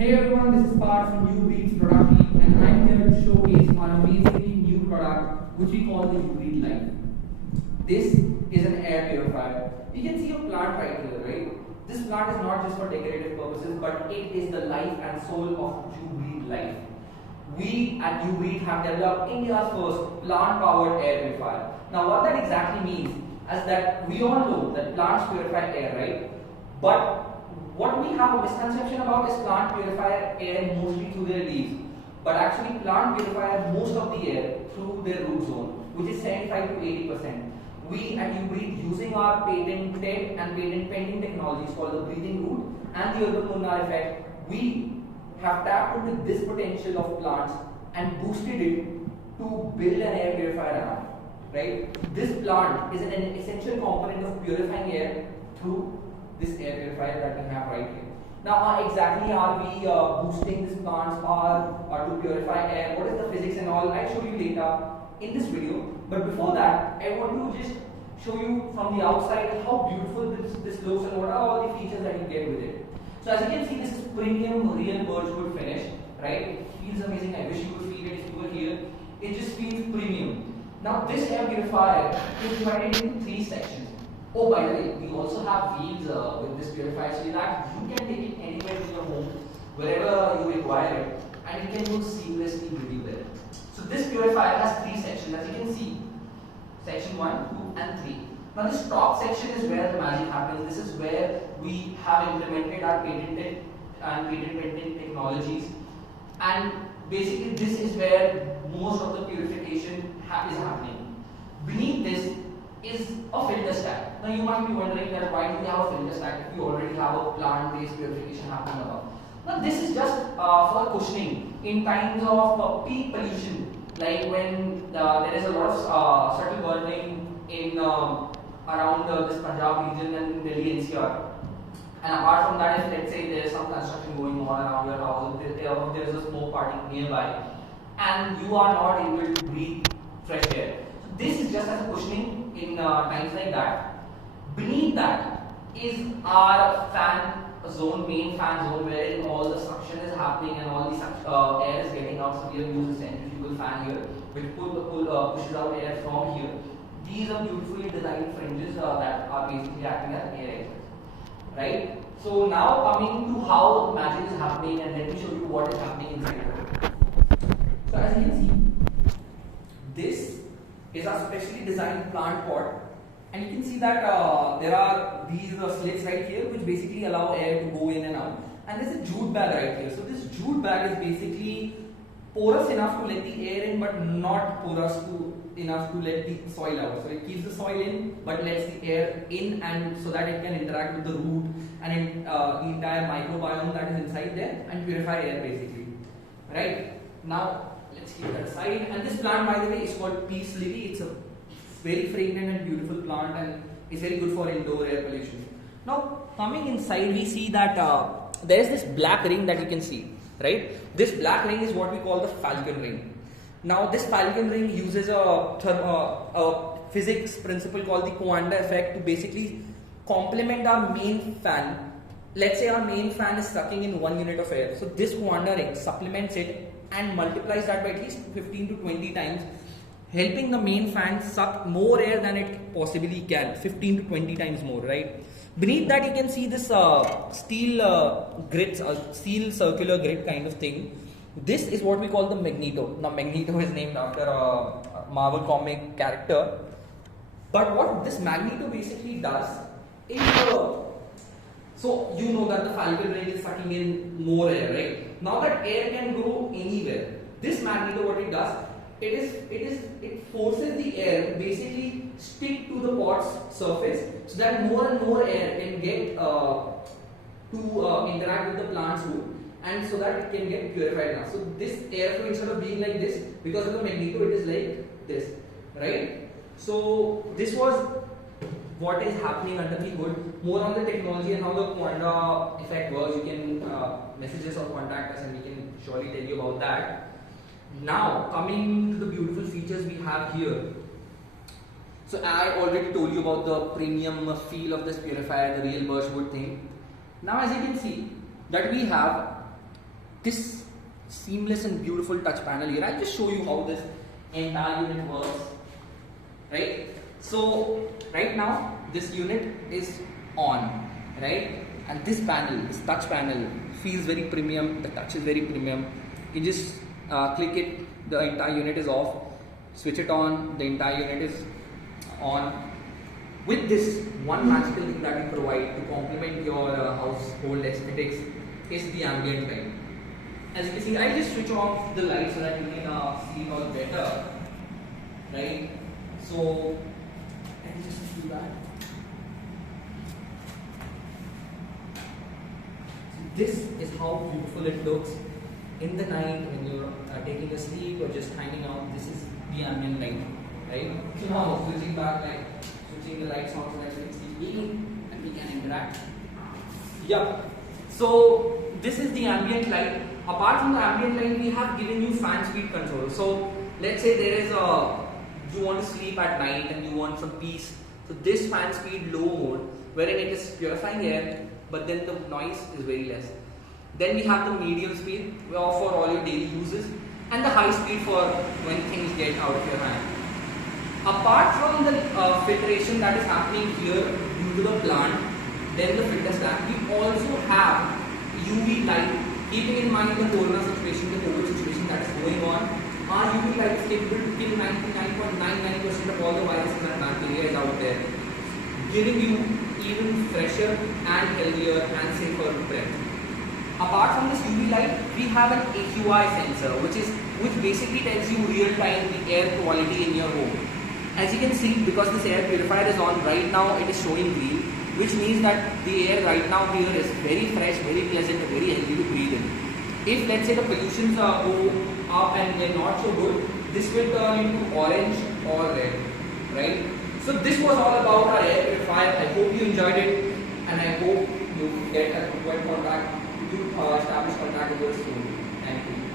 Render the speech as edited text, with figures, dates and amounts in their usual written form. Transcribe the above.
Hey everyone, this is Parth from Ubreathe product team, and I'm here to showcase our amazingly new product which we call the Ubreathe Life. This is an air purifier. You can see a plant right here, right? This plant is not just for decorative purposes, but it is the life and soul of Ubreathe Life. We at Ubreathe have developed India's first plant-powered air purifier. Now what that exactly means is that we all know that plants purify air, right? But what we have a misconception about is plant purify air mostly through their leaves. But actually plant purify most of the air through their root zone, which is 75 to 80%. We at Ubreathe, using our patented and patent pending technologies called the breathing root and the urban pulmonary effect, we have tapped into this potential of plants and boosted it to build an air purifier around. Right? This plant is an essential component of purifying air through this air purifier that we have right here. Now, how exactly are we boosting these plants or to purify air? What is the physics and all? I'll show you later in this video. But before that, I want to just show you from the outside how beautiful this looks and what are all the features that you get with it. So as you can see, this is premium real birchwood finish, right? It feels amazing. I wish you could feel it if you were here. It just feels premium. Now, this air purifier is divided into 3 sections. Oh, by the way, we also have wheels with this purifier, so that you can take it anywhere in your home, wherever you require it, and it can go seamlessly with you there. So this purifier has 3 sections, as you can see. Section 1, 2 and 3. Now this top section is where the magic happens. This is where we have implemented our patented and patent technologies, and basically this is where most of the purification is happening. Beneath this is a filter stack. Now you might be wondering that why do we have a filter stack if we already have a plant-based purification happening above. Now this is just for cushioning in times of peak pollution, like when there is a lot of subtle burning in around this Punjab region and Delhi NCR. And apart from that, if let's say there is some construction going on around your house, there is a smoke party nearby, and you are not able to breathe fresh air. So this is just as a cushioning in times like that. Beneath that is our fan zone, main fan zone, wherein all the suction is happening and all the air is getting out. So we have used a centrifugal fan here, which pushes out air from here. These are beautifully designed fringes that are basically acting as air exits. Right? So now coming to how the magic is happening, and let me show you what is happening inside. So as you can see, this is a specially designed plant pot, and you can see that there are these slits right here which basically allow air to go in and out, and there's a jute bag right here. So this jute bag is basically porous enough to let the air in, but not porous enough to let the soil out. So it keeps the soil in but lets the air in, and so that it can interact with the root and the entire microbiome that is inside there and purify air basically. Right? Now let's keep that aside. And this plant, by the way, is called Peace Lily. It's a very fragrant and beautiful plant, and it's very good for indoor air pollution. Now coming inside, we see that there is this black ring that you can see. Right? This black ring is what we call the falcon ring. Now this falcon ring uses a physics principle called the Coanda effect to basically complement our main fan. Let's say our main fan is sucking in 1 unit of air. So this Coanda ring supplements it and multiplies that by at least 15 to 20 times, helping the main fan suck more air than it possibly can, 15 to 20 times more, right? Beneath that you can see this steel grits, steel circular grit kind of thing. This is what we call the Magneto. Now Magneto is named after a Marvel comic character. But what this Magneto basically does is, so you know that the falcon ring is sucking in more air, right? Now that air can go anywhere. This Magneto, what it does, it forces the air to basically stick to the pot's surface, so that more and more air can get to interact with the plant's root, and so that it can get purified now. So this airflow, instead of being like this, because of the Magneto, it is like this, right? So this was what is happening under the hood. More on the technology and how the Coanda effect works, you can message us or contact us, and we can surely tell you about that. Now coming to the beautiful features we have here. So I already told you about the premium feel of this purifier, the real birchwood thing. Now as you can see that we have this seamless and beautiful touch panel here. I'll just show you how this entire unit works, right? So right now this unit is on, right? And this panel, this touch panel feels very premium. The touch is very premium. You just click it, the entire unit is off. Switch it on, the entire unit is on. With this one magical thing that we provide to complement your household aesthetics is the ambient light. As you can see, I just switch off the light so that you can see out better, right? So let me just do that. So this is how beautiful it looks in the night when you're taking a sleep or just hanging out. This is the ambient light, right? So now switching back, like switching the lights on so that we can see me and we can interact. Yeah. So this is the ambient light. Apart from the ambient light, we have given you fan speed control. So let's say there is you want to sleep at night and you want some peace. So this fan speed low mode, wherein it is purifying air, but then the noise is very less. Then we have the medium speed for all your daily uses, and the high speed for when things get out of your hand. Apart from the filtration that is happening here due to the plant, then the filter stack, we also have UV light. Keeping in mind the corona situation, the COVID situation that is going on, our UV light is capable to kill 99.99% of all the viruses and bacteria out there, giving you even fresher and healthier and safer breath. Apart from this UV light, we have an AQI sensor, which basically tells you real time the air quality in your home. As you can see, because this air purifier is on right now, it is showing green, which means that the air right now here is very fresh, very pleasant, very healthy to breathe in. If let's say the pollutions go up and they're not so good, this will turn into orange or red, right? So this was all about our air purifier. I hope you enjoyed it, and I hope you get a good contact, you establish contact with us soon. Thank you.